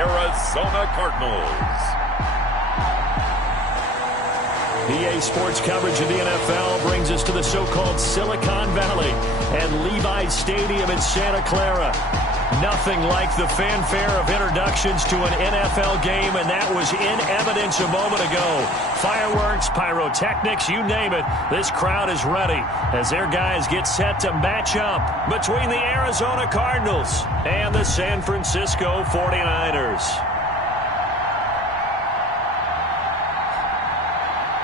Arizona Cardinals. EA Sports coverage of the NFL brings us to the so-called Silicon Valley and Levi's Stadium in Santa Clara. Nothing like the fanfare of introductions to an NFL game, and that was in evidence a moment ago. Fireworks, pyrotechnics, you name it. This crowd is ready as their guys get set to match up between the Arizona Cardinals and the San Francisco 49ers.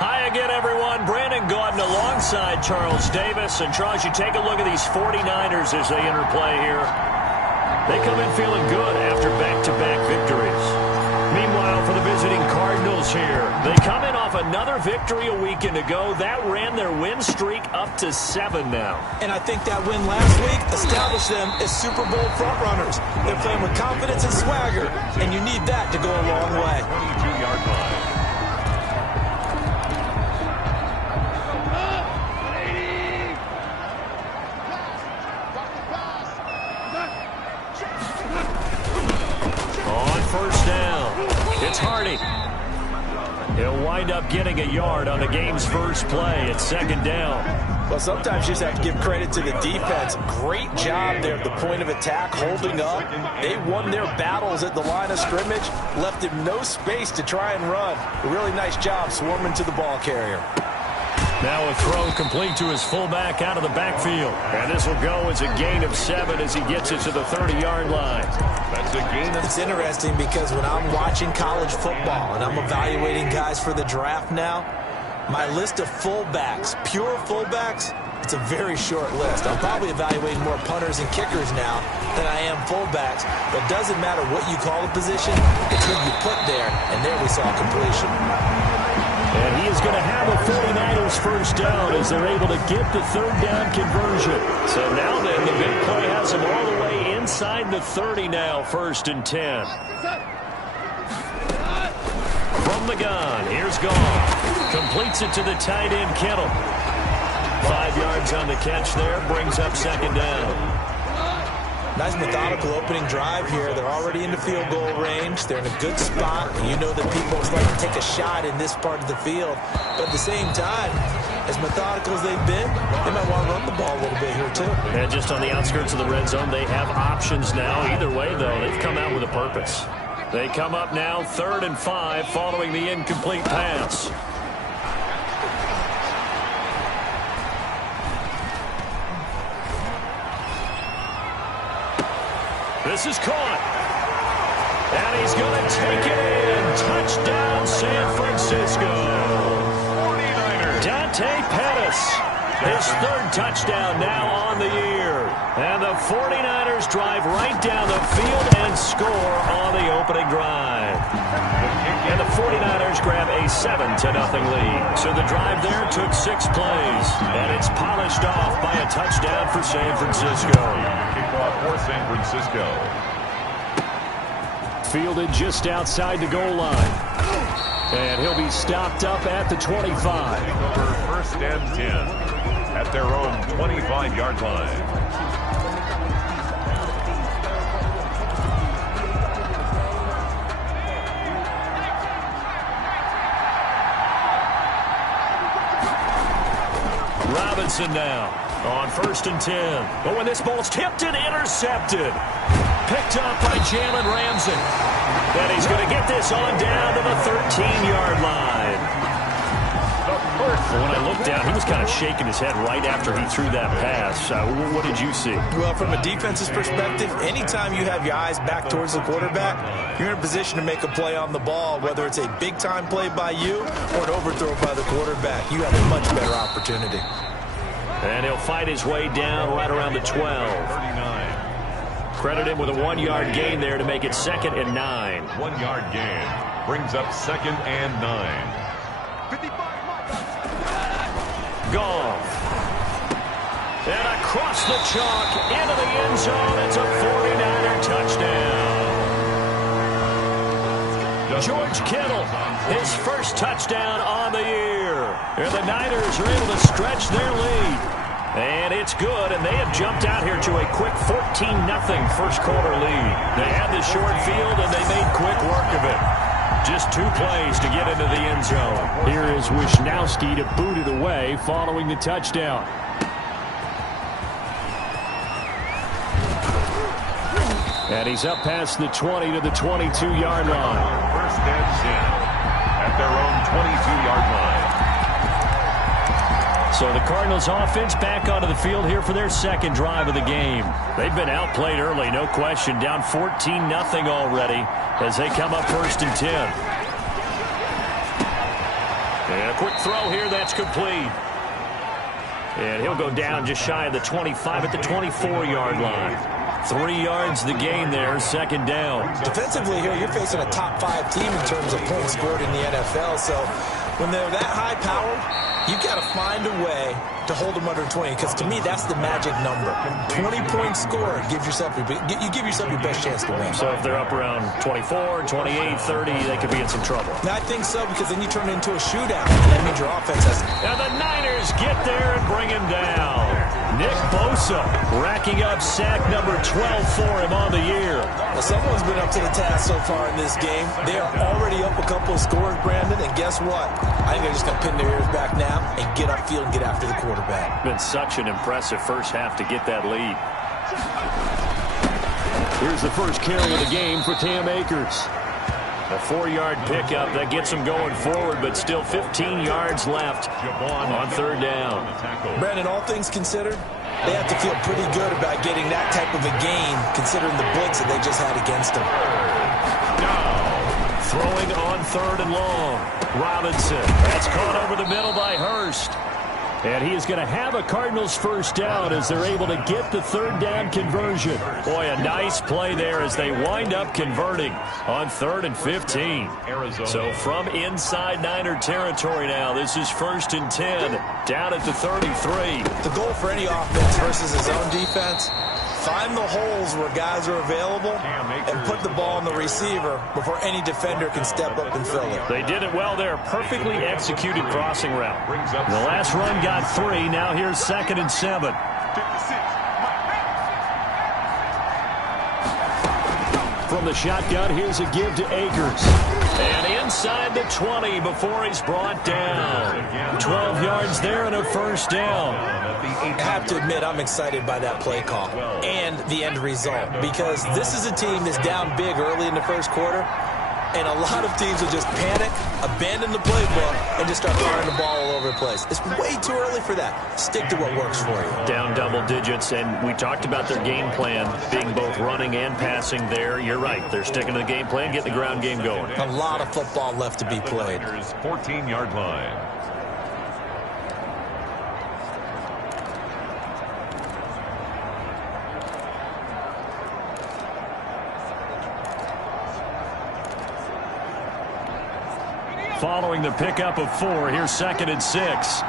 Hi again, everyone. Brandon Gaudin alongside Charles Davis. And, Charles, you take a look at these 49ers as they interplay here. They come in feeling good after back-to-back victories. Meanwhile, for the visiting Cardinals here, they come in off another victory a weekend ago. That ran their win streak up to 7 now. And I think that win last week established them as Super Bowl frontrunners. They're playing with confidence and swagger, and you need that to go a long way. 22-yard line. He'll wind up getting a yard on the game's first play at second down. Well, sometimes you just have to give credit to the defense. Great job there at the point of attack, holding up. They won their battles at the line of scrimmage, left him no space to try and run. A really nice job swarming to the ball carrier. Now a throw complete to his fullback out of the backfield. And this will go as a gain of 7 as he gets it to the 30-yard line. That's a gain of... It's interesting because when I'm watching college football and I'm evaluating guys for the draft now, my list of fullbacks, pure fullbacks, it's a very short list. I'm probably evaluating more punters and kickers now than I am fullbacks. But it doesn't matter what you call the position, it's who you put there, and there we saw completion. And he is going to have a 49ers first down as they're able to get the third down conversion. So now then, the big play has him all the way inside the 30 now, 1st and 10. From the gun, here's Goff. Completes it to the tight end, Kittle. 5 yards on the catch there, brings up second down. Nice methodical opening drive here. They're already into field goal range. They're in a good spot. You know that people like to take a shot in this part of the field. But at the same time, as methodical as they've been, they might want to run the ball a little bit here too. And just on the outskirts of the red zone, they have options now. Either way, though, they've come out with a purpose. They come up now 3rd and 5 following the incomplete pass. This is caught. And he's going to take it in. Touchdown, San Francisco. 49ers. Dante Pettis, his 3rd touchdown now on the year. And the 49ers drive right down the field and score on the opening drive. And the 49ers grab a 7-0 lead. So the drive there took 6 plays. And it's polished off by a touchdown for San Francisco. For San Francisco. Fielded just outside the goal line. And he'll be stopped up at the 25. Over 1st and 10 at their own 25-yard line. Robinson now on 1st and 10. But when this ball's tipped and intercepted. Picked up by Jalen Ramsey. And he's going to get this on down to the 13-yard line. When I looked down, he was kind of shaking his head right after he threw that pass. What did you see? Well, from a defense's perspective, anytime you have your eyes back towards the quarterback, you're in a position to make a play on the ball, whether it's a big-time play by you or an overthrow by the quarterback. You have a much better opportunity. And he'll fight his way down right around the 12. 39. Credit him with a 1-yard gain there to make it 2nd and 9. 1-yard gain brings up 2nd and 9. Goff. And across the chalk into the end zone. It's a 49er touchdown. George Kittle, his first touchdown on the year. And the Niners are able to stretch their lead. And it's good, and they have jumped out here to a quick 14-0 first quarter lead. They had the short field, and they made quick 2 plays to get into the end zone. Here is Wisnowski to boot it away following the touchdown. And he's up past the 20 to the 22-yard line. First and 10 at their own 22-yard line. So the Cardinals offense back onto the field here for their second drive of the game. They've been outplayed early, no question. Down 14-0 already as they come up first and 10. And a quick throw here, that's complete. And he'll go down just shy of the 25 at the 24-yard line. 3 yards the gain there, second down. Defensively here, you're facing a top 5 team in terms of points scored in the NFL. So when they're that high-powered, you've got to find a way to hold them under 20, because to me, that's the magic number. 20-point score, you give yourself your best chance to win. So if they're up around 24, 28, 30, they could be in some trouble. I think so, because then you turn it into a shootout, and that means your offense has... And the Niners get there and bring him down. Nick Bosa racking up sack number 12 for him on the year. Well, someone's been up to the task so far in this game. They are already up a couple of scores, Brandon, and guess what? I think they're just going to pin their ears back now and get upfield and get after the quarterback. Been such an impressive first half to get that lead. Here's the first carry of the game for Cam Akers. A 4-yard pickup that gets him going forward, but still 15 yards left on third down. Brandon, all things considered, they have to feel pretty good about getting that type of a gain, considering the blitz that they just had against them. Throwing on third and long. Robinson. That's caught over the middle by Hurst. And he is going to have a Cardinals first down as they're able to get the third down conversion. Boy, a nice play there as they wind up converting on 3rd and 15. So from inside Niner territory now, this is 1st and 10, down at the 33. The goal for any offense versus his own defense, find the holes where guys are available and put the ball on the receiver before any defender can step up and fill it. They did it well there. Perfectly executed crossing route. The last run got 3. Now here's 2nd and 7. From the shotgun, here's a give to Akers. And inside the 20 before he's brought down. 12 yards there and a first down. I have to admit, I'm excited by that play call and the end result, because this is a team that's down big early in the first quarter, and a lot of teams will just panic, abandon the playbook, and just start firing the ball all over the place. It's way too early for that. Stick to what works for you. Down double digits, and we talked about their game plan being both running and passing there. You're right. They're sticking to the game plan, getting the ground game going. A lot of football left to be played. 14-yard line. Following the pickup of 4, here's 2nd and 6.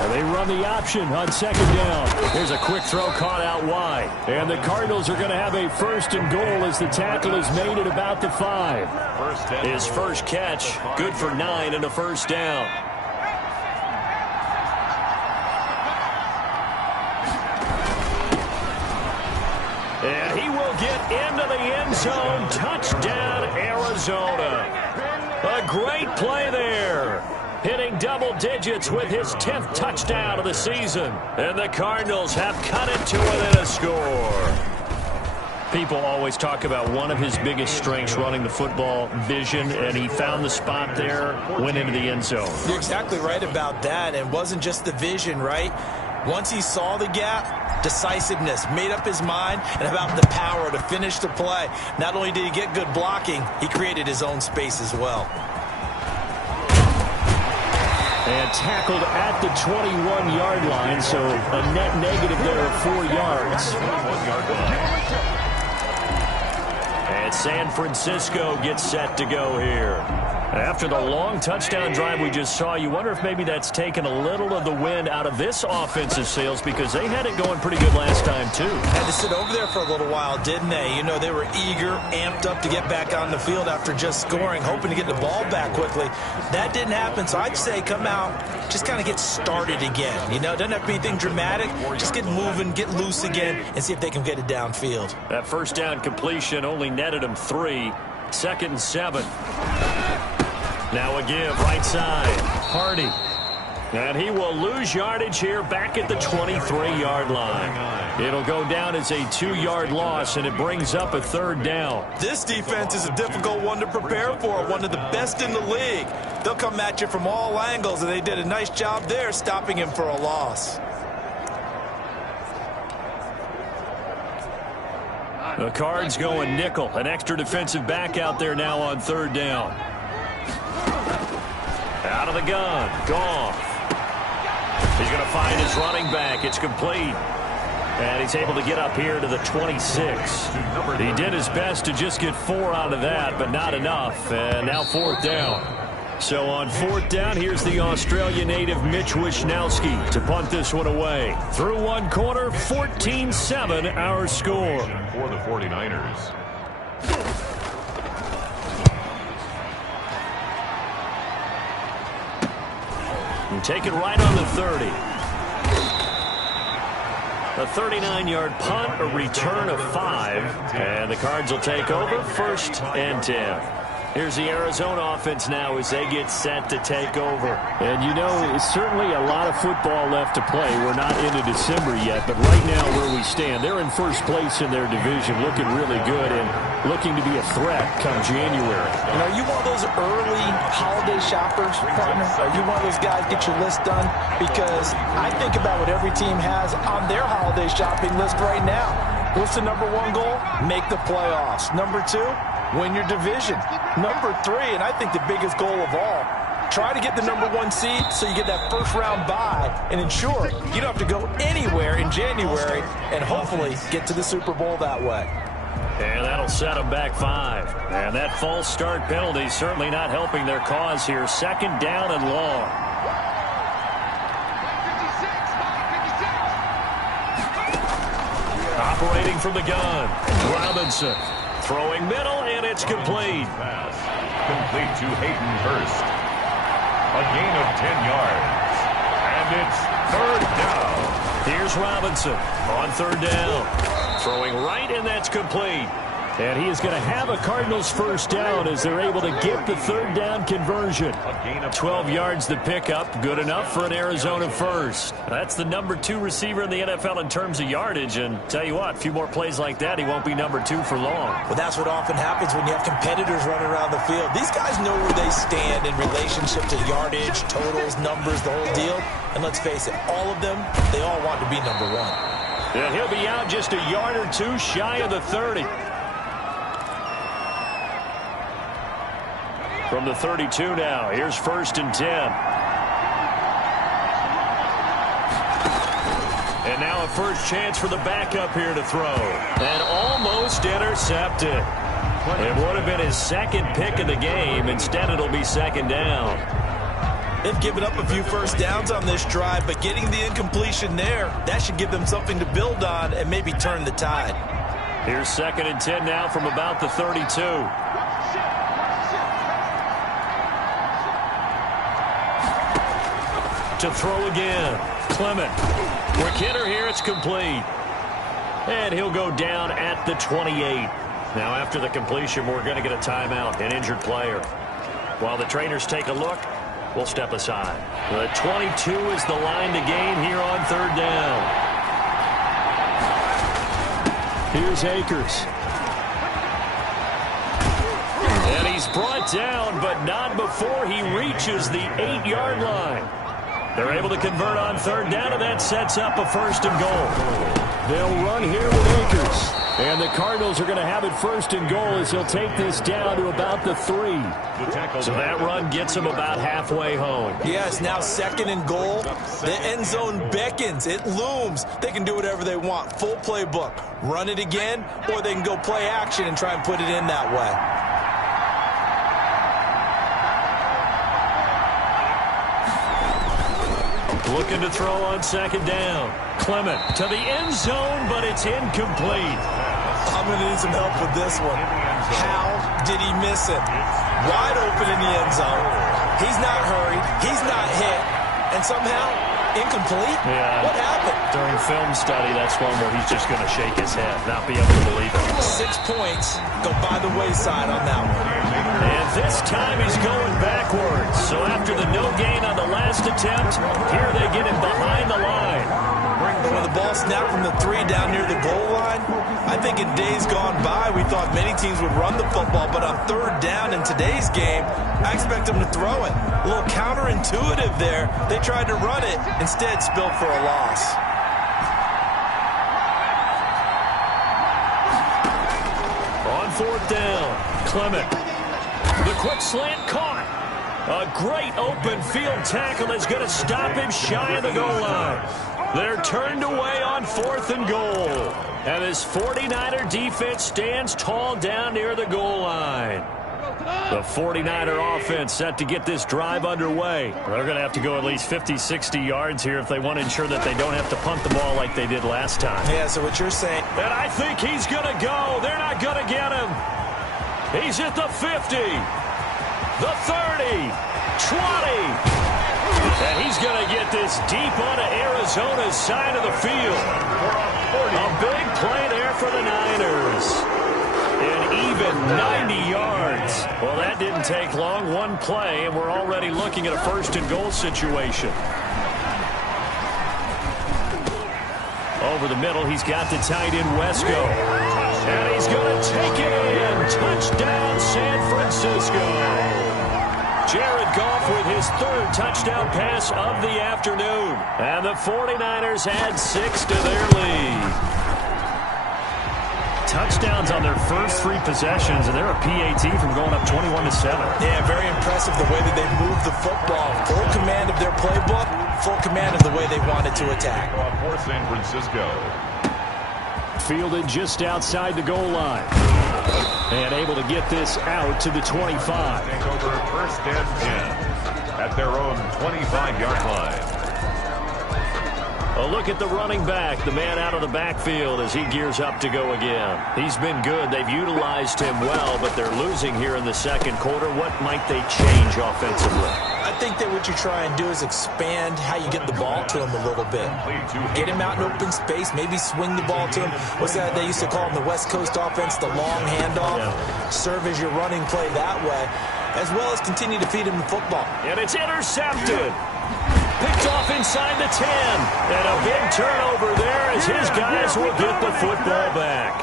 And they run the option on 2nd down. Here's a quick throw caught out wide. And the Cardinals are going to have a 1st and goal as the tackle is made at about the 5. His first catch, good for 9 and a first down. And he will get into the end zone. Touchdown, Arizona. A great play there. Hitting double digits with his 10th touchdown of the season. And the Cardinals have cut it to within a score. People always talk about one of his biggest strengths, running the football, vision, and he found the spot there, went into the end zone. You're exactly right about that. And it wasn't just the vision, right? Once he saw the gap, decisiveness, made up his mind, and about the power to finish the play. Not only did he get good blocking, he created his own space as well. And tackled at the 21-yard line, so a net negative there of 4 yards. And San Francisco gets set to go here. After the long touchdown drive we just saw, you wonder if maybe that's taken a little of the wind out of this offensive sails, because they had it going pretty good last time, too. Had to sit over there for a little while, didn't they? You know, they were eager, amped up to get back on the field after just scoring, hoping to get the ball back quickly. That didn't happen, so I'd say come out, just kind of get started again. You know, it doesn't have to be anything dramatic. Just get moving, get loose again, and see if they can get it downfield. That first down completion only netted them 3. 2nd and 7. Now a give, right side. Hardy. And he will lose yardage here back at the 23-yard line. It'll go down as a 2-yard loss, and it brings up a 3rd down. This defense is a difficult one to prepare for, one of the best in the league. They'll come at you from all angles, and they did a nice job there stopping him for a loss. The Cards going nickel. An extra defensive back out there now on 3rd down. Out of the gun. Goff. He's going to find his running back. It's complete. And he's able to get up here to the 26. He did his best to just get 4 out of that, but not enough. And now 4th down. So on 4th down, here's the Australia native Mitch Wishnowski to punt this one away. Through one quarter, 14-7 our score. For the 49ers. And take it right on the 30. A 39-yard punt, a return of 5. And the Cards will take over 1st and 10. Here's the Arizona offense now as they get set to take over. And, you know, it's certainly a lot of football left to play. We're not into December yet, but right now where we stand, they're in first place in their division, looking really good and looking to be a threat come January. And are you one of those early holiday shoppers, partner? Are you one of those guys get your list done? Because I think about what every team has on their holiday shopping list right now. What's the number 1 goal? Make the playoffs. Number 2? Win your division. Number 3, and I think the biggest goal of all, try to get the number 1 seed so you get that first-round bye and ensure you don't have to go anywhere in January and hopefully get to the Super Bowl that way. And that'll set them back 5. And that false start penalty certainly not helping their cause here. 2nd down and long. Operating from the gun, Robinson. Throwing middle, and it's complete. Pass. Complete to Hayden Hurst. A gain of 10 yards. And it's 3rd down. Here's Robinson on 3rd down. Throwing right, and that's complete. And he is going to have a Cardinals first down as they're able to get the 3rd down conversion. 12 yards the pickup, good enough for an Arizona first. That's the number 2 receiver in the NFL in terms of yardage, and tell you what, a few more plays like that, he won't be number 2 for long. Well, that's what often happens when you have competitors running around the field. These guys know where they stand in relationship to yardage, totals, numbers, the whole deal. And let's face it, all of them, they all want to be number 1. And he'll be out just a yard or 2 shy of the 30. From the 32 now, here's 1st and 10. And now a first chance for the backup here to throw. And almost intercepted. It would have been his 2nd pick of the game. Instead, it'll be 2nd down. They've given up a few first downs on this drive, but getting the incompletion there, that should give them something to build on and maybe turn the tide. Here's 2nd and 10 now from about the 32. To throw again. Clement. Quick hitter here. It's complete. And he'll go down at the 28. Now after the completion, we're going to get a timeout, an injured player. While the trainers take a look, we'll step aside. The 22 is the line to gain here on 3rd down. Here's Akers. And he's brought down, but not before he reaches the 8-yard line. They're able to convert on 3rd down, and that sets up a 1st and goal. They'll run here with Akers. And the Cardinals are going to have it 1st and goal as he'll take this down to about the 3. So that run gets him about halfway home. Yes, now 2nd and goal. The end zone beckons. It looms. They can do whatever they want. Full playbook. Run it again, or they can go play action and try and put it in that way. Looking to throw on second down. Clement to the end zone, but it's incomplete. I'm going to need some help with this one. How did he miss it? Wide open in the end zone. He's not hurried. He's not hit. And somehow, incomplete? Yeah. What happened? During film study, that's one where he's just going to shake his head, not be able to believe it. 6 points go by the wayside on that one. And this time he's going backwards. So after the no gain on the last attempt, here they get him behind the line. When the ball snapped from the 3 down near the goal line, I think in days gone by, we thought many teams would run the football, but on 3rd down in today's game, I expect them to throw it. A little counterintuitive there. They tried to run it, instead spilled for a loss. On 4th down, Clement. The quick slant caught. A great open field tackle is going to stop him shy of the goal line. They're turned away on 4th and goal. And this 49er defense stands tall down near the goal line. The 49er offense set to get this drive underway. They're going to have to go at least 50, 60 yards here if they want to ensure that they don't have to punt the ball like they did last time. Yeah, so what you're saying... And I think he's going to go. They're not going to get him. He's at the 50, the 30, 20. And he's going to get this deep onto Arizona's side of the field. A big play there for the Niners. And even 90 yards. Well, that didn't take long. One play, and we're already looking at a 1st and goal situation. Over the middle, he's got the tight end Wesco. And he's going to take it in. Touchdown, San Francisco. Jared Goff with his 3rd touchdown pass of the afternoon. And the 49ers add 6 to their lead. Touchdowns on their first 3 possessions, and they're a PAT from going up 21-7. Yeah, very impressive the way that they moved the football. Full command of their playbook, full command of the way they wanted to attack. For San Francisco. Fielded just outside the goal line. And able to get this out to the 25. Take over 1st and 10 at their own 25-yard line. A look at the running back, the man out of the backfield as he gears up to go again. He's been good. They've utilized him well, but they're losing here in the 2nd quarter. What might they change offensively? I think that what you try and do is expand how you get the ball to him a little bit. Get him out in open space, maybe swing the ball to him. What's that they used to call in the West Coast offense, the long handoff? Yeah. Serve as your running play that way, as well as continue to feed him the football. And it's intercepted. Picked off inside the 10. And a big turnover there as his guys will get the football back.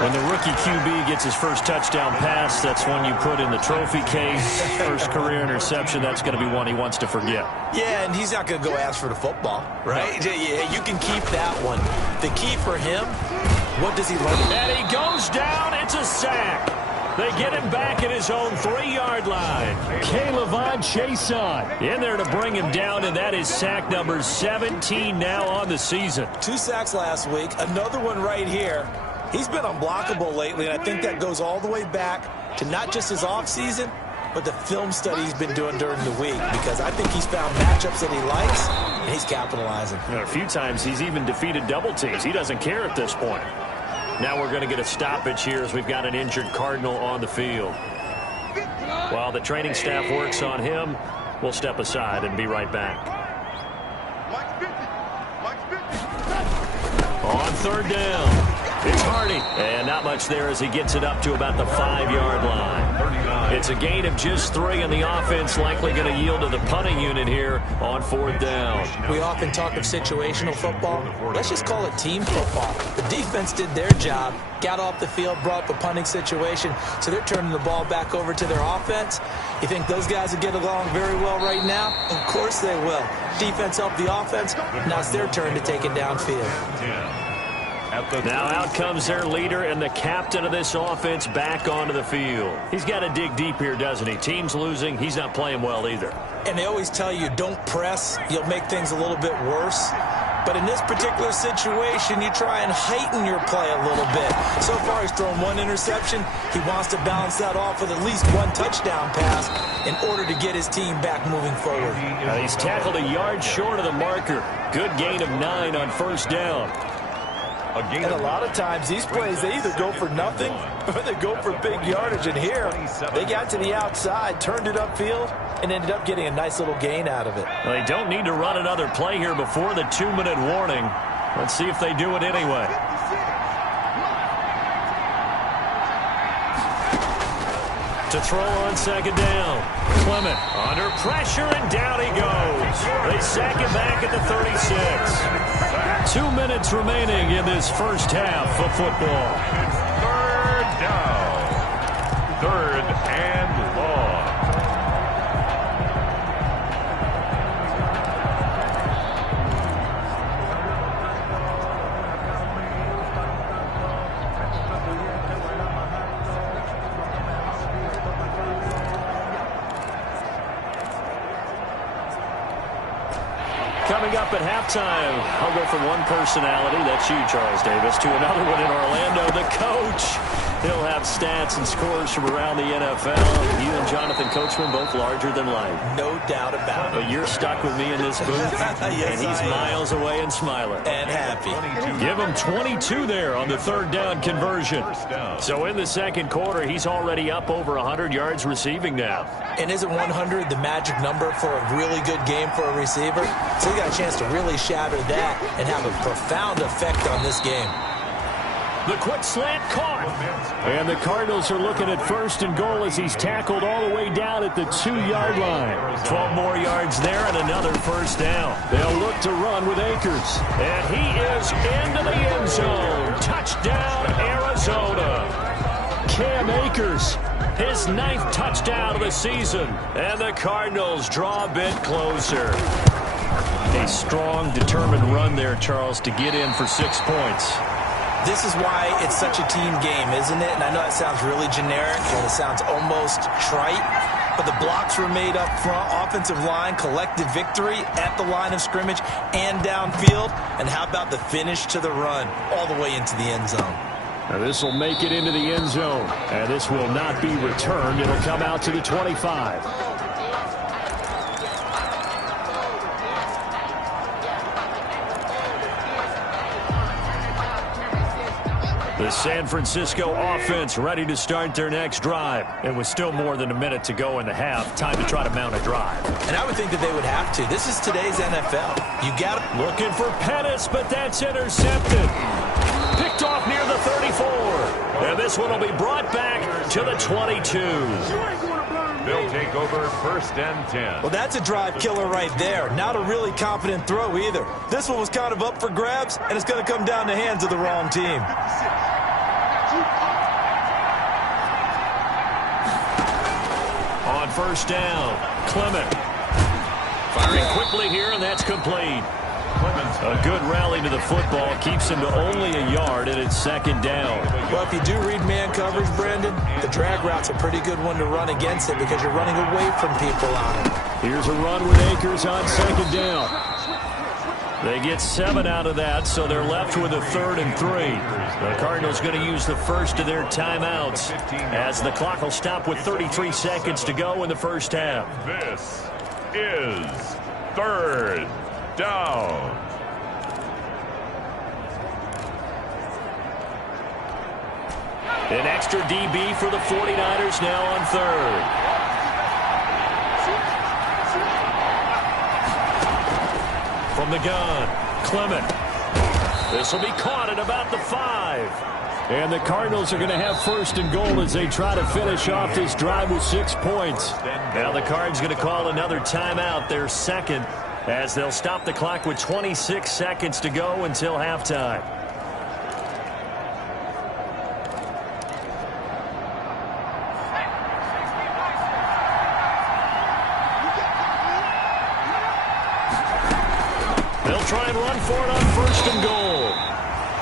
When the rookie QB gets his first touchdown pass, that's one you put in the trophy case. First career interception, that's going to be one he wants to forget. Yeah, and he's not going to go ask for the football, right? No. Yeah, you can keep that one. The key for him, what does he learn? And he goes down. It's a sack. They get him back at his own 3-yard line. K'Lavon Chaisson in there to bring him down, and that is sack number 17 now on the season. 2 sacks last week, another one right here. He's been unblockable lately, and I think that goes all the way back to not just his offseason, but the film study he's been doing during the week, because I think he's found matchups that he likes, and he's capitalizing. You know, a few times he's even defeated double teams. He doesn't care at this point. Now we're going to get a stoppage here as we've got an injured Cardinal on the field. While the training staff works on him, we'll step aside and be right back. On 3rd down. It's Hardy, and not much there as he gets it up to about the 5-yard line. It's a gain of just 3, and the offense likely going to yield to the punting unit here on 4th down. We often talk of situational football. Let's just call it team football. The defense did their job, got off the field, brought up a punting situation, so they're turning the ball back over to their offense. You think those guys will get along very well right now? Of course they will. Defense helped the offense. Now it's their turn to take it downfield. Now out comes their leader and the captain of this offense back onto the field. He's got to dig deep here, doesn't he? Team's losing. He's not playing well either. And they always tell you, don't press. You'll make things a little bit worse. But in this particular situation, you try and heighten your play a little bit. So far, he's thrown one interception. He wants to balance that off with at least one touchdown pass in order to get his team back moving forward. He's tackled a yard short of the marker. Good gain of 9 on first down. And a lot of times, these plays, they either go for nothing or they go for big yardage. And here, they got to the outside, turned it upfield, and ended up getting a nice little gain out of it. Well, they don't need to run another play here before the 2-minute warning. Let's see if they do it anyway. To throw on second down. Clement under pressure, and down he goes. They sack him back at the 36. 2 minutes remaining in this first half of football. Third down. Third and long. Coming up at halftime, I'll go from one personality, that's you, Charles Davis, to another one in Orlando, the coach. He'll have stats and scores from around the NFL. You and Jonathan Coachman, both larger than life. No doubt about it. But you're stuck with me in this booth, Yes, and he's miles away and smiling. And happy. Give him 22 there on the third down conversion. So in the second quarter, he's already up over 100 yards receiving now. And isn't 100 the magic number for a really good game for a receiver? So he got a chance to really shatter that and have a profound effect on this game. The quick slant caught. And the Cardinals are looking at first and goal as he's tackled all the way down at the 2-yard line. 12 more yards there and another first down. They'll look to run with Akers. And he is into the end zone. Touchdown, Arizona. Cam Akers, his 9th touchdown of the season. And the Cardinals draw a bit closer. A strong, determined run there, Charles, to get in for 6 points. This is why it's such a team game, isn't it? And I know that sounds really generic and it sounds almost trite, but the blocks were made up front, offensive line, collective victory at the line of scrimmage and downfield. And how about the finish to the run all the way into the end zone? Now this will make it into the end zone, and this will not be returned. It'll come out to the 25. The San Francisco offense ready to start their next drive. And with still more than a minute to go in the half, time to try to mount a drive. And I would think that they would have to. This is today's NFL. You got it. Looking for Pettis, but that's intercepted. Picked off near the 34. And this one will be brought back to the 22. They'll take over first and 10. Well, that's a drive killer right there. Not a really confident throw either. This one was kind of up for grabs, and it's going to come down the hands of the wrong team. On first down, Clement. Firing quickly here, and that's complete. A good rally to the football keeps him to only a yard, and it's second down. Well, if you do read man coverage, Brandon, the drag route's a pretty good one to run against it because you're running away from people on it. Here's a run with Akers on second down. They get 7 out of that, so they're left with a 3rd and 3. The Cardinals going to use the first of their timeouts as the clock will stop with 33 seconds to go in the first half. This is third down. An extra DB for the 49ers now on 3rd. From the gun, Clement. This will be caught at about the 5. And the Cardinals are going to have first and goal as they try to finish off this drive with 6 points. Now the Cards going to call another timeout, their second, as they'll stop the clock with 26 seconds to go until halftime. They'll try and run for it on first and goal.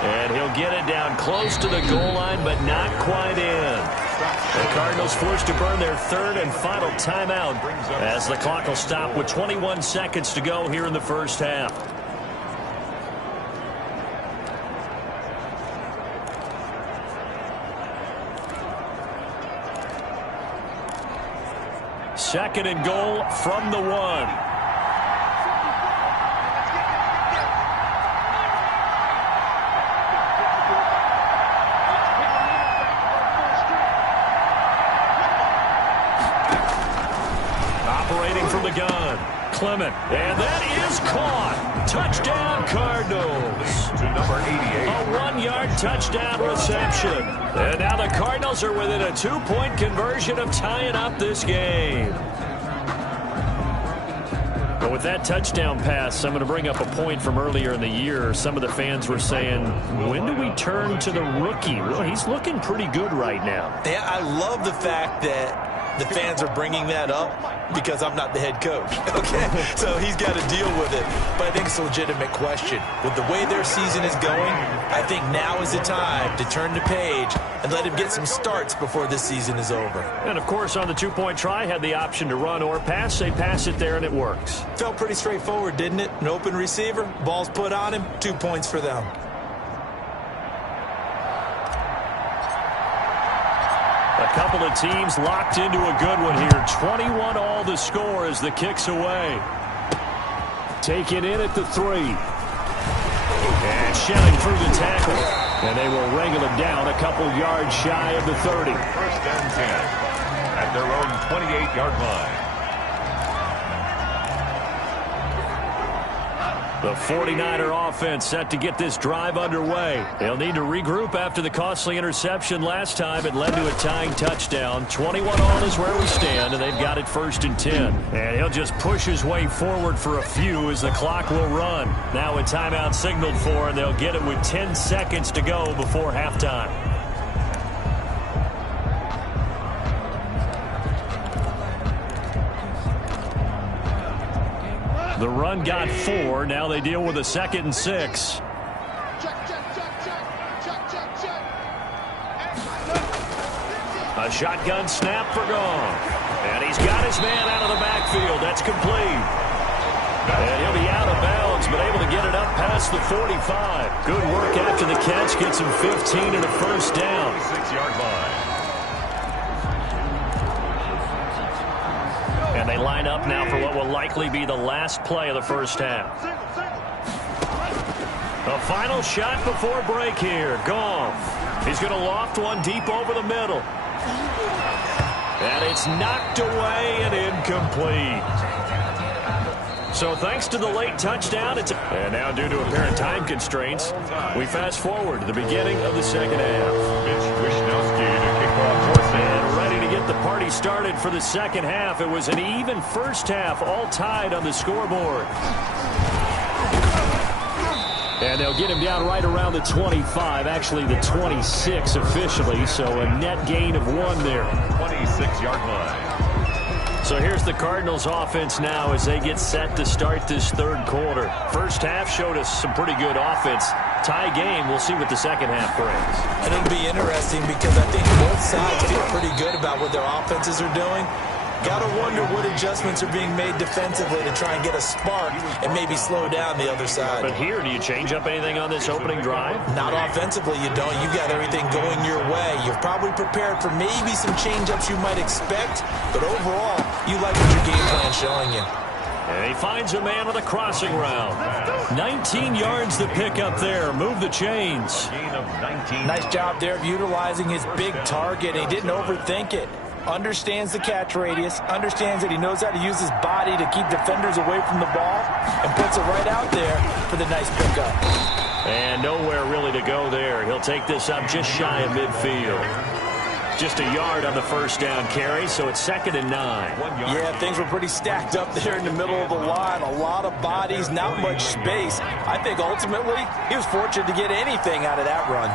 And he'll get it down close to the goal line, but not quite in. The Cardinals forced to burn their 3rd and final timeout as the clock will stop with 21 seconds to go here in the first half. second and goal from the 1. Operating from the gun, Clement, and that is caught. Touchdown, Cardinals. To number 88. A 1-yard touchdown reception. And now the Cardinals are within a 2-point conversion of tying up this game. But with that touchdown pass, I'm going to bring up a point from earlier in the year. Some of the fans were saying, when do we turn to the rookie? Well, he's looking pretty good right now. Yeah, I love the fact that the fans are bringing that up because I'm not the head coach, okay? So he's got to deal with it. But I think it's a legitimate question. With the way their season is going, I think now is the time to turn the page and let him get some starts before this season is over. And, of course, on the 2-point try, had the option to run or pass. They pass it there, and it works. Felt pretty straightforward, didn't it? An open receiver, ball's put on him, 2 points for them. A couple of teams locked into a good one here. 21 all the score as the kick's away. Taken in at the 3. And shelling through the tackle. And they will wrangle him down a couple yards shy of the 30. First and 10 at their own 28-yard line. The 49er offense set to get this drive underway. They'll need to regroup after the costly interception last time. It led to a tying touchdown. 21 all is where we stand, and they've got it 1st and 10. And he'll just push his way forward for a few as the clock will run. Now a timeout signaled for, and they'll get it with 10 seconds to go before halftime. The run got 4. Now they deal with a 2nd and 6. A shotgun snap for Goff. And he's got his man out of the backfield. That's complete. And he'll be out of bounds, but able to get it up past the 45. Good work after the catch. Gets him 15 and a first down. 6-yard line. And they line up now for what will likely be the last play of the first half. A final shot before break here. Goff. He's going to loft one deep over the middle. And it's knocked away and incomplete. So thanks to the late touchdown, and now due to apparent time constraints, we fast forward to the beginning of the second half. And ready to get the party started for the second half. It was an even first half, all tied on the scoreboard. And they'll get him down right around the 25, actually the 26 officially, so a net gain of 1 there. 26-yard line. So here's the Cardinals offense now as they get set to start this third quarter. First half showed us some pretty good offense. Tie game, we'll see what the second half brings. And it'll be interesting because I think both sides feel pretty good about what their offenses are doing. Got to wonder what adjustments are being made defensively to try and get a spark and maybe slow down the other side. But here, do you change up anything on this opening drive? Not offensively, you don't. You got everything going your way. You're probably prepared for maybe some change-ups you might expect, but overall, you like what your game plan's showing you. And he finds a man with a crossing route. 19 yards to pick up there. Move the chains. Gain of 19. Nice job there of utilizing his big target. He didn't overthink it. Understands the catch radius, understands that he knows how to use his body to keep defenders away from the ball, and puts it right out there for the nice pickup. And nowhere really to go there. He'll take this up just shy of midfield. Just a yard on the first down carry, so it's 2nd and 9. Yeah, things were pretty stacked up there in the middle of the line. A lot of bodies, not much space. I think ultimately he was fortunate to get anything out of that run.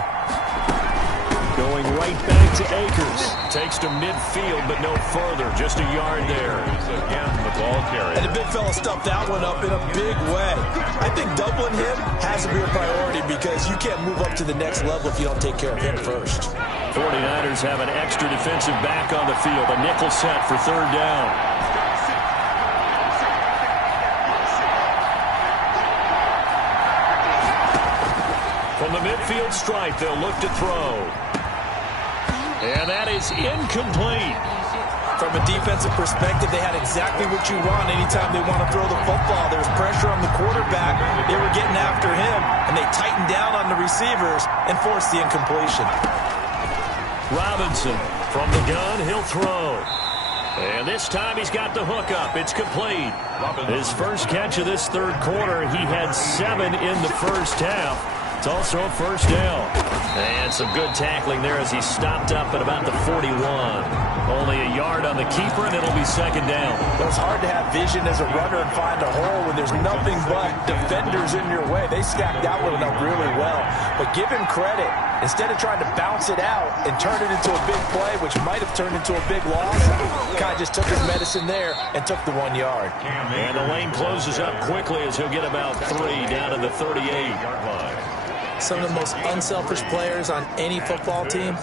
Going right back to Akers. Takes to midfield, but no further. Just a yard there. Again, the ball carrier. And the big fella stuffed that one up in a big way. I think doubling him has to be a priority because you can't move up to the next level if you don't take care of him first. 49ers have an extra defensive back on the field. A nickel set for third down. From the midfield stripe, they'll look to throw. And that is incomplete. From a defensive perspective, they had exactly what you want anytime they want to throw the football. There was pressure on the quarterback. They were getting after him, and they tightened down on the receivers and forced the incompletion. Robinson from the gun, he'll throw. And this time he's got the hook up. It's complete. His first catch of this third quarter, he had 7 in the first half. It's also a first down. And some good tackling there as he stopped up at about the 41. Only a yard on the keeper, and it'll be second down. Well, it's hard to have vision as a runner and find a hole when there's nothing but defenders in your way. They stacked that one up really well. But give him credit. Instead of trying to bounce it out and turn it into a big play, which might have turned into a big loss, kind of just took his medicine there and took the 1 yard. And the lane closes up quickly as he'll get about 3 down to the 38-yard line. Some of the most unselfish players on any football team,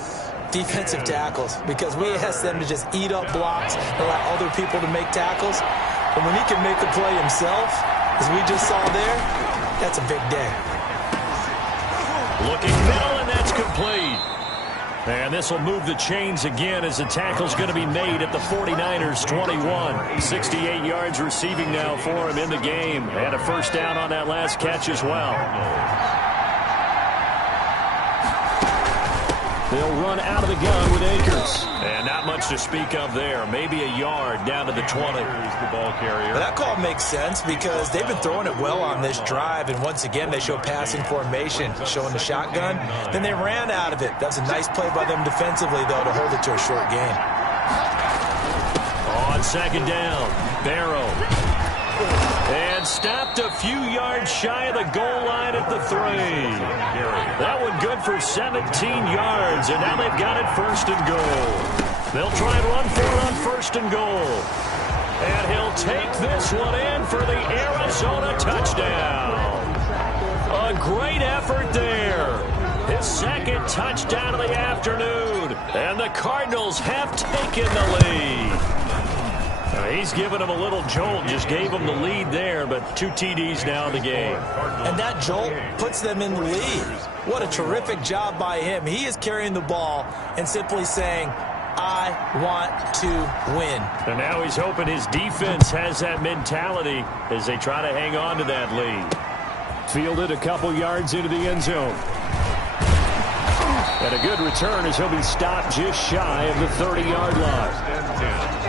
defensive tackles, because we ask them to just eat up blocks and allow other people to make tackles. But when he can make a play himself, as we just saw there, that's a big day. Looking middle, and that's complete. And this will move the chains again as the tackle's going to be made at the 49ers' 21. 68 yards receiving now for him in the game. And a first down on that last catch as well. They'll run out of the gun with Akers. And not much to speak of there. Maybe a yard down to the 20. The ball carrier. Well, that call makes sense because they've been throwing it well on this drive. And once again, they show passing formation, showing the shotgun. Then they ran out of it. That's a nice play by them defensively, though, to hold it to a short gain. On second down, Barrow. And stopped a few yards shy of the goal line at the 3. That one good for 17 yards, and now they've got it first and goal. They'll try and run for it on first and goal. And he'll take this one in for the Arizona touchdown. A great effort there. His second touchdown of the afternoon. And the Cardinals have taken the lead. He's given him a little jolt, just gave him the lead there, but 2 TDs now in the game. And that jolt puts them in the lead. What a terrific job by him. He is carrying the ball and simply saying, I want to win. And now he's hoping his defense has that mentality as they try to hang on to that lead. Fielded a couple yards into the end zone. And a good return as he'll be stopped just shy of the 30-yard line.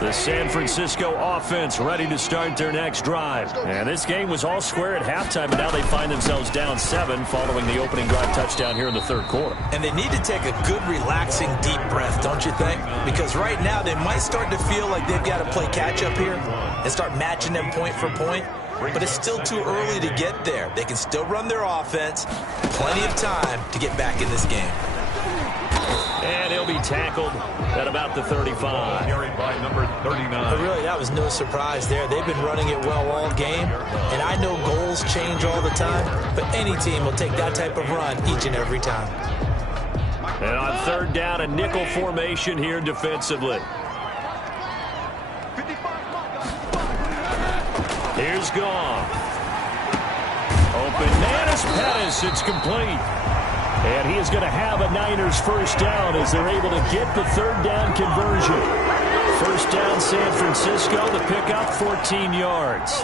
The San Francisco offense ready to start their next drive. And this game was all square at halftime, but now they find themselves down 7 following the opening drive touchdown here in the third quarter. And they need to take a good, relaxing, deep breath, don't you think? Because right now they might start to feel like they've got to play catch-up here and start matching them point for point. But it's still too early to get there. They can still run their offense. Plenty of time to get back in this game. And he'll be tackled at about the 35. Carried by number 39. But really, that was no surprise there. They've been running it well all game. And I know goals change all the time, but any team will take that type of run each and every time. And on third down, a nickel formation here defensively. Here's Goff. Open man is Pettis. It's complete. And he is going to have a Niners first down as they're able to get the third down conversion. First down, San Francisco. The pickup, 14 yards.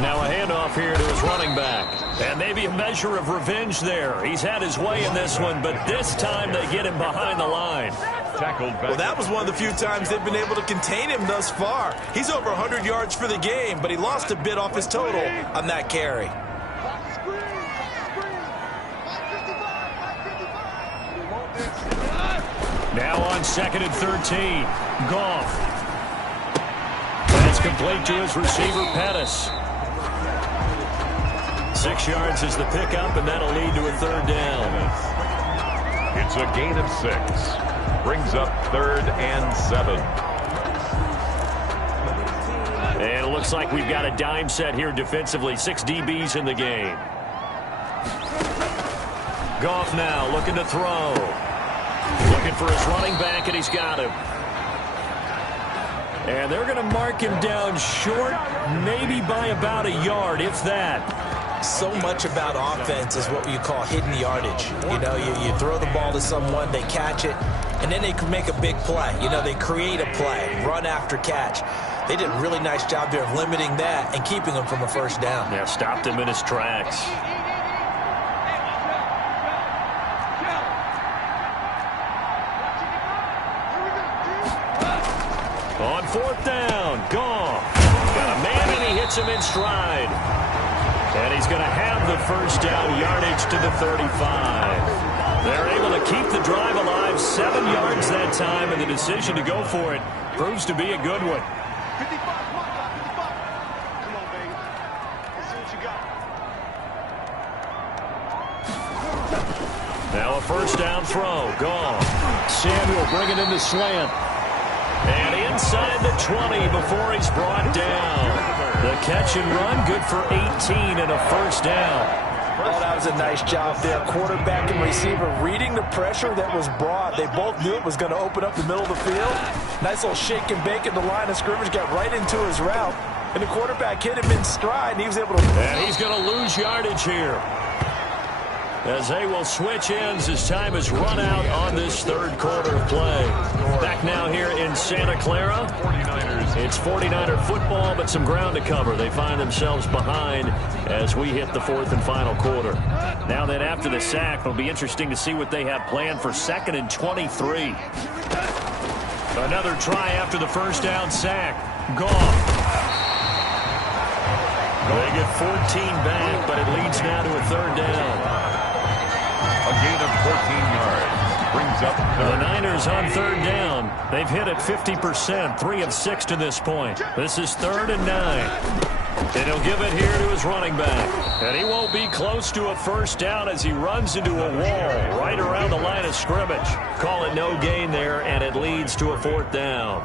Now a handoff here to his running back. And maybe a measure of revenge there. He's had his way in this one, but this time they get him behind the line. Well, that was one of the few times they've been able to contain him thus far. He's over 100 yards for the game, but he lost a bit off his total on that carry. Now on second and 13, Goff. That's complete to his receiver, Pettis. 6 yards is the pickup, and that'll lead to a third down. It's a gain of 6. Brings up 3rd and 7. And it looks like we've got a dime set here defensively. 6 DBs in the game. Goff now looking to throw. Looking for his running back, and he's got him. And they're going to mark him down short, maybe by about a yard, if that. So much about offense is what you call hidden yardage. You know, you throw the ball to someone, they catch it, and then they can make a big play. You know, they create a play, run after catch. They did a really nice job there of limiting that and keeping him from a first down. Yeah, stopped him in his tracks. On fourth down, gone. Got a man, and he hits him in stride. And he's going to have the first down, yardage to the 35. They're able to keep the drive alive, 7 yards that time, and the decision to go for it proves to be a good one. 55, come on, 55. Come on, baby. Let's see what you got. Now a first down throw, gone. Samuel bringing in the slant. And inside the 20 before he's brought down. The catch and run, good for 18 and a first down. Oh, that was a nice job there. Quarterback and receiver reading the pressure that was brought. They both knew it was going to open up the middle of the field. Nice little shake and bake at the line of scrimmage, got right into his route. And the quarterback hit him in stride, and he was able to... And he's going to lose yardage here, as they will switch ends as time has run out on this third quarter of play. Back now here in Santa Clara. It's 49er football, but some ground to cover. They find themselves behind as we hit the fourth and final quarter. Now then, after the sack, it'll be interesting to see what they have planned for 2nd and 23. Another try after the first down sack. Gone. They get 14 back, but it leads now to a third down. A gain of 14 yards. Brings up the Niners on third down. They've hit it 50%, 3 of 6 to this point. This is 3rd and 9. And he'll give it here to his running back. And he won't be close to a first down as he runs into a wall right around the line of scrimmage. Call it no gain there, and it leads to a 4th down.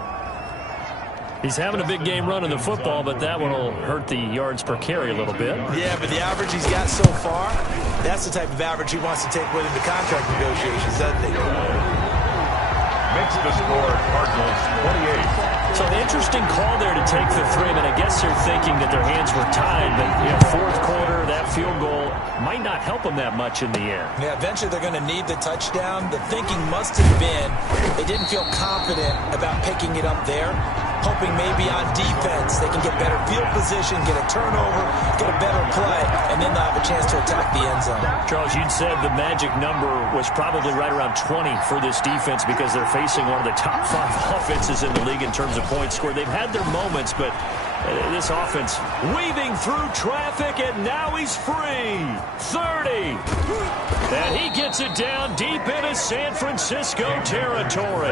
He's having a big game running the football, but that one will hurt the yards per carry a little bit. Yeah, but the average he's got so far, that's the type of average he wants to take with him to contract negotiations, doesn't he? Makes the score Cardinals 28. So an interesting call there to take the 3. I mean, I guess they're thinking that their hands were tied, but fourth quarter, that field goal might not help them that much in the end. Yeah, eventually they're going to need the touchdown. The thinking must have been they didn't feel confident about picking it up there, hoping maybe on defense they can get better field position, get a turnover, get a better play, and then they'll have a chance to attack the end zone. Charles, you'd said the magic number was probably right around 20 for this defense because they're facing one of the top 5 offenses in the league in terms of points scored. They've had their moments, but this offense weaving through traffic, and now he's free. 30. And he gets it down deep into San Francisco territory.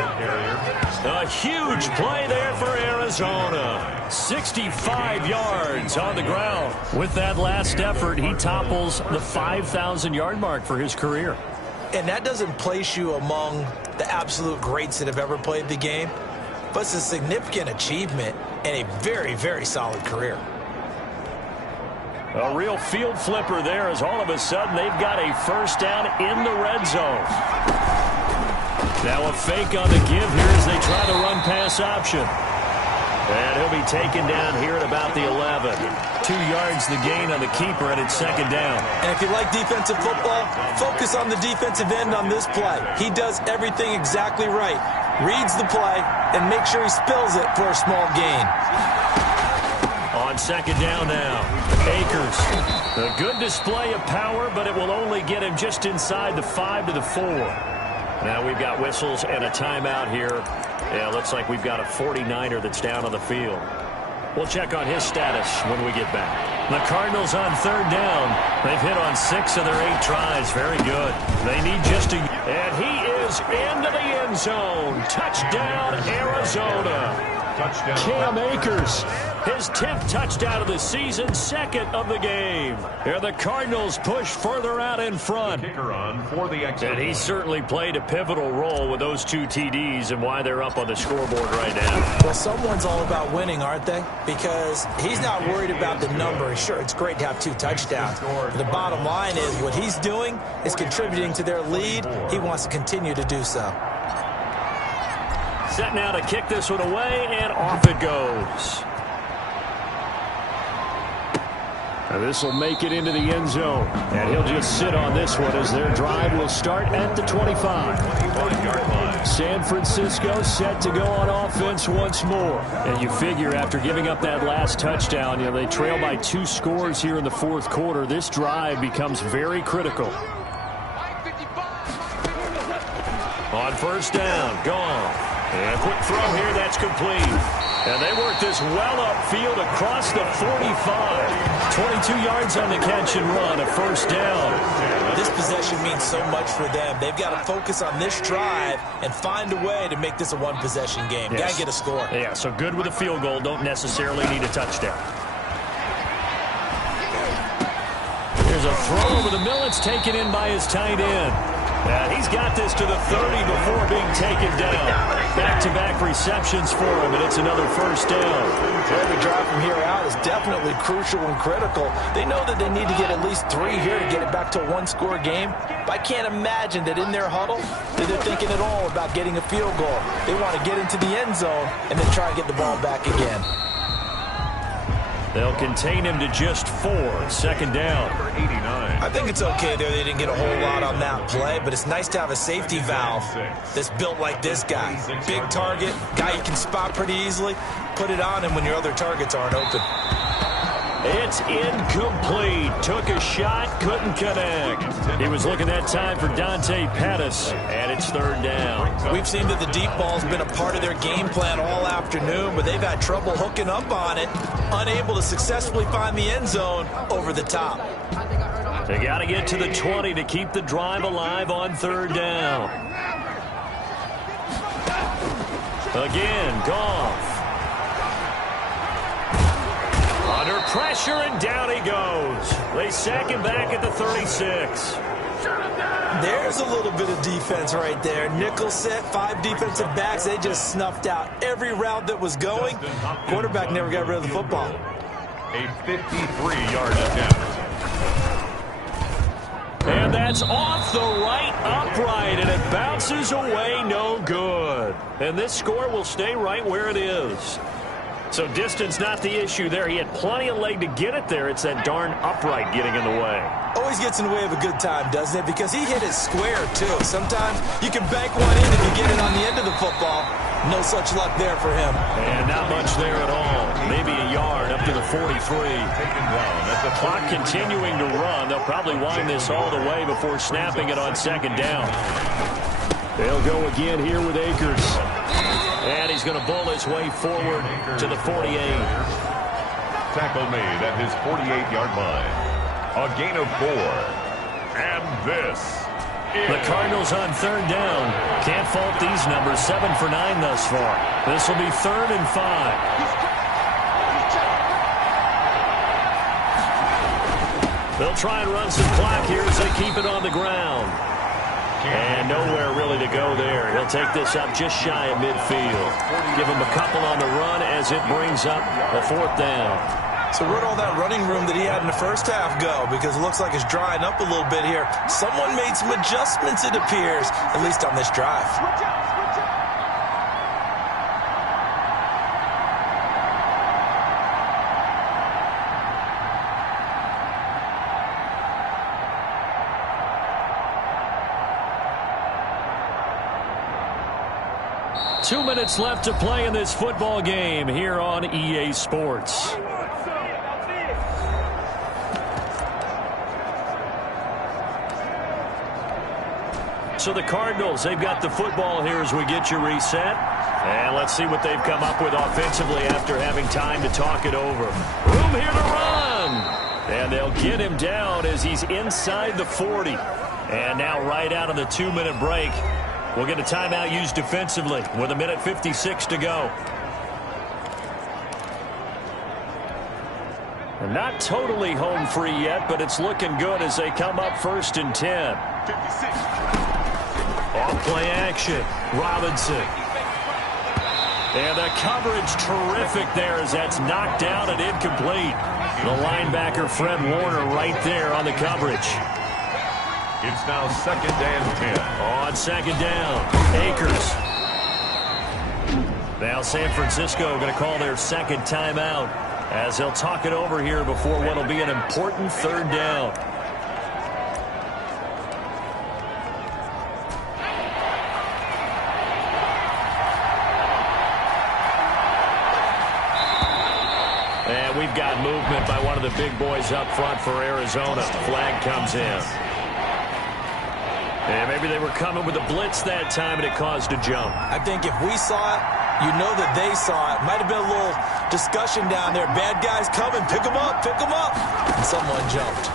A huge play there for Arizona. 65 yards on the ground. With that last effort, he topples the 5,000-yard mark for his career. And that doesn't place you among the absolute greats that have ever played the game, but it's a significant achievement and a very, very solid career. A real field flipper there as all of a sudden they've got a first down in the red zone. Now a fake on the give here as they try the run pass option. And he'll be taken down here at about the 11. 2 yards the gain on the keeper, and it's 2nd down. And if you like defensive football, focus on the defensive end on this play. He does everything exactly right. Reads the play and makes sure he spills it for a small gain. On 2nd down now, Akers. A good display of power, but it will only get him just inside the 5 to the 4. Now we've got whistles and a timeout here. Yeah, looks like we've got a 49er that's down on the field. We'll check on his status when we get back. The Cardinals on 3rd down. They've hit on 6 of their 8 tries. Very good. They need just a... And he is into the end zone. Touchdown, Arizona. Touchdown. Cam Akers, his 10th touchdown of the season, 2nd of the game. Here the Cardinals push further out in front. Kicker on for the extra. And he certainly played a pivotal role with those 2 TDs and why they're up on the scoreboard right now. Well, someone's all about winning, aren't they? Because he's not worried about the number. Sure, it's great to have 2 touchdowns. But the bottom line is what he's doing is contributing to their lead. He wants to continue to do so. Set now to kick this one away, and off it goes. And this will make it into the end zone. And he'll just sit on this one as their drive will start at the 25. San Francisco set to go on offense once more. And you figure after giving up that last touchdown, they trail by 2 scores here in the fourth quarter. This drive becomes very critical. On first down, gone. And a quick throw here, that's complete. And they work this well upfield across the 45. 22 yards on the catch and run, a first down. This possession means so much for them. They've got to focus on this drive and find a way to make this a one-possession game. Yes. Got to get a score. Yeah, so good with a field goal. Don't necessarily need a touchdown. Here's a throw over the middle. It's taken in by his tight end. And he's got this to the 30 before being taken down. Back-to-back receptions for him, and it's another first down. Every drive from here out is definitely crucial and critical. They know that they need to get at least 3 here to get it back to a one-score game. But I can't imagine that in their huddle that they're thinking at all about getting a field goal. They want to get into the end zone and then try and get the ball back again. They'll contain him to just 4. Second down. I think it's okay there. They didn't get a whole lot on that play, but it's nice to have a safety valve that's built like this guy. Big target, guy you can spot pretty easily. Put it on him when your other targets aren't open. It's incomplete. Took a shot, couldn't connect. He was looking that time for Dante Pettis, and it's third down. We've seen that the deep ball's been a part of their game plan all afternoon, but they've had trouble hooking up on it, unable to successfully find the end zone over the top. They got to get to the 20 to keep the drive alive on third down. Again, Goff. Under pressure, and down he goes. They sack him back at the 36. There's a little bit of defense right there. Nickel set, 5 defensive backs. They just snuffed out every route that was going. Quarterback never got rid of the football. A 53-yard attempt. And that's off the right upright, and it bounces away, no good. And this score will stay right where it is. So distance not the issue there. He had plenty of leg to get it there. It's that darn upright getting in the way. Always gets in the way of a good time, doesn't it? Because he hit it square, too. Sometimes you can bank one in if you get it on the end of the football. No such luck there for him. And not much there at all. Maybe a yard up to the 43. The clock continuing to run. They'll probably wind this all the way before snapping it on second down. They'll go again here with Akers. And he's going to bull his way forward to the 48. Tackle made at his 48-yard line. A gain of 4. And this is... The Cardinals on third down. Can't fault these numbers. 7 for 9 thus far. This will be 3rd and 5. They'll try and run some clock here as they keep it on the ground. And nowhere really to go there. He'll take this up just shy of midfield. Give him a couple on the run as it brings up a 4th down. So where'd all that running room that he had in the first half go? Because it looks like it's drying up a little bit here. Someone made some adjustments, it appears, at least on this drive. 2 minutes left to play in this football game here on EA Sports. So the Cardinals, they've got the football here as we get you reset. And let's see what they've come up with offensively after having time to talk it over. Room here to run. And they'll get him down as he's inside the 40. And now right out of the 2-minute break, we'll get a timeout used defensively with 1:56 to go. And not totally home free yet, but it's looking good as they come up 1st and 10. Off play action. Robinson. And the coverage terrific there as that's knocked down and incomplete. The linebacker Fred Warner right there on the coverage. It's now 2nd and 10. On 2nd down, Akers. Now San Francisco going to call their second timeout as they'll talk it over here before what will be an important third down. And we've got movement by one of the big boys up front for Arizona. Flag comes in. And maybe they were coming with a blitz that time, and it caused a jump. I think if we saw it, you know that they saw it. Might have been a little discussion down there. Bad guys coming. Pick them up. Pick them up. And someone jumped.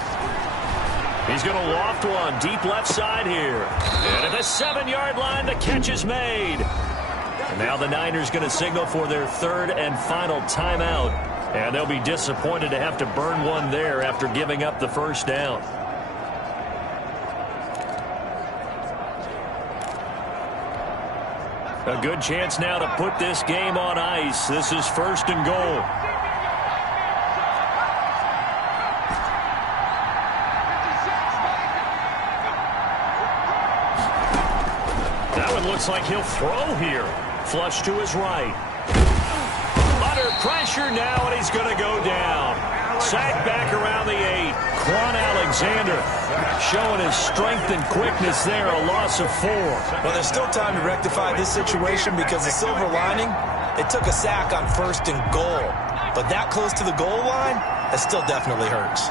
He's going to loft one deep left side here. And at the 7-yard line, the catch is made. And now the Niners going to signal for their third and final timeout. And they'll be disappointed to have to burn one there after giving up the first down. A good chance now to put this game on ice. This is first and goal. That one looks like he'll throw here. Flush to his right. Under pressure now, and he's going to go down. Sacked back around the 8. Quan Alexander showing his strength and quickness there, a loss of 4. Well, there's still time to rectify this situation because the silver lining, it took a sack on first and goal. But that close to the goal line, that still definitely hurts.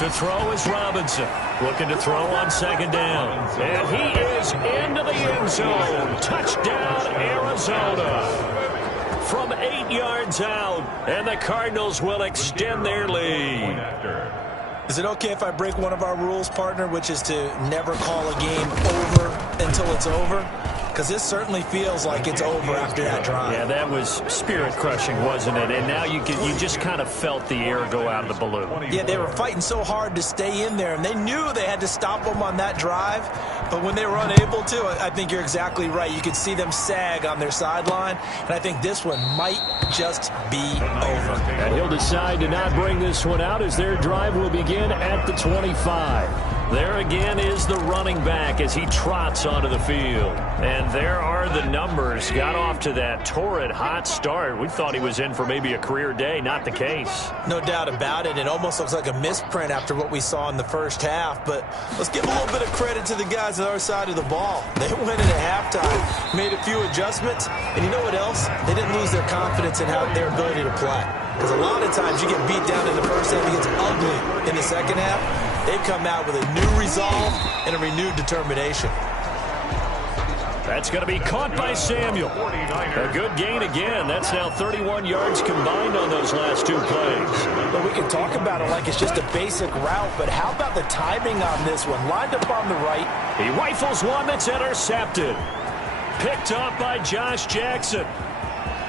To throw is Robinson. Looking to throw on second down. And he is into the end zone. Touchdown, Arizona. From 8 yards out, and the Cardinals will extend their lead. Is it okay if I break one of our rules, partner, which is to never call a game over until it's over? Because this certainly feels like it's over after that drive. Yeah, that was spirit-crushing, wasn't it? And now you just kind of felt the air go out of the balloon. Yeah, they were fighting so hard to stay in there, and they knew they had to stop them on that drive. But when they were unable to, I think you're exactly right. You could see them sag on their sideline, and I think this one might just be over. And he'll decide to not bring this one out as their drive will begin at the 25. There again is the running back as he trots onto the field. And there are the numbers. Got off to that torrid hot start. We thought he was in for maybe a career day. Not the case. No doubt about it. It almost looks like a misprint after what we saw in the first half. But let's give a little bit of credit to the guys on our side of the ball. They went in at halftime, made a few adjustments. And you know what else? They didn't lose their confidence in their ability to play. Because a lot of times you get beat down in the first half, it gets ugly in the second half. They come out with a new resolve and a renewed determination. That's going to be caught by Samuel. A good gain again. That's now 31 yards combined on those last 2 plays. But we can talk about it like it's just a basic route, but how about the timing on this one? Lined up on the right. He rifles one that's intercepted. Picked up by Josh Jackson.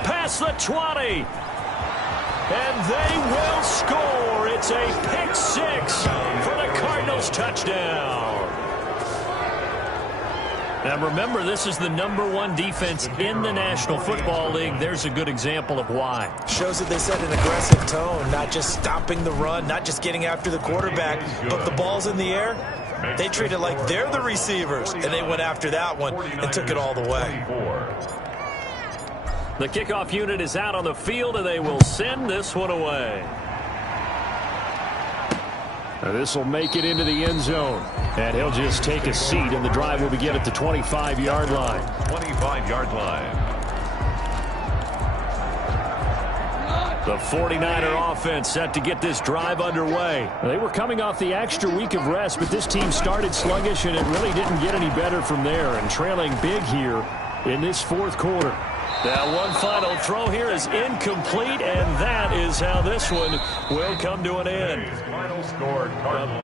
Past the 20. And they will score. It's a pick 6 for the Cardinals touchdown. Now remember, this is the #1 defense in the National Football League. There's a good example of why. Shows that they set an aggressive tone, not just stopping the run, not just getting after the quarterback, but the ball's in the air. They treat it like they're the receivers, and they went after that one and took it all the way. The kickoff unit is out on the field, and they will send this one away. This will make it into the end zone. And he'll just take a seat, and the drive will begin at the 25-yard line. 25-yard line. The 49er offense set to get this drive underway. They were coming off the extra week of rest, but this team started sluggish, and it really didn't get any better from there. And trailing big here in this fourth quarter. That one final throw here is incomplete, and that is how this one will come to an end. Final score, Cardinals.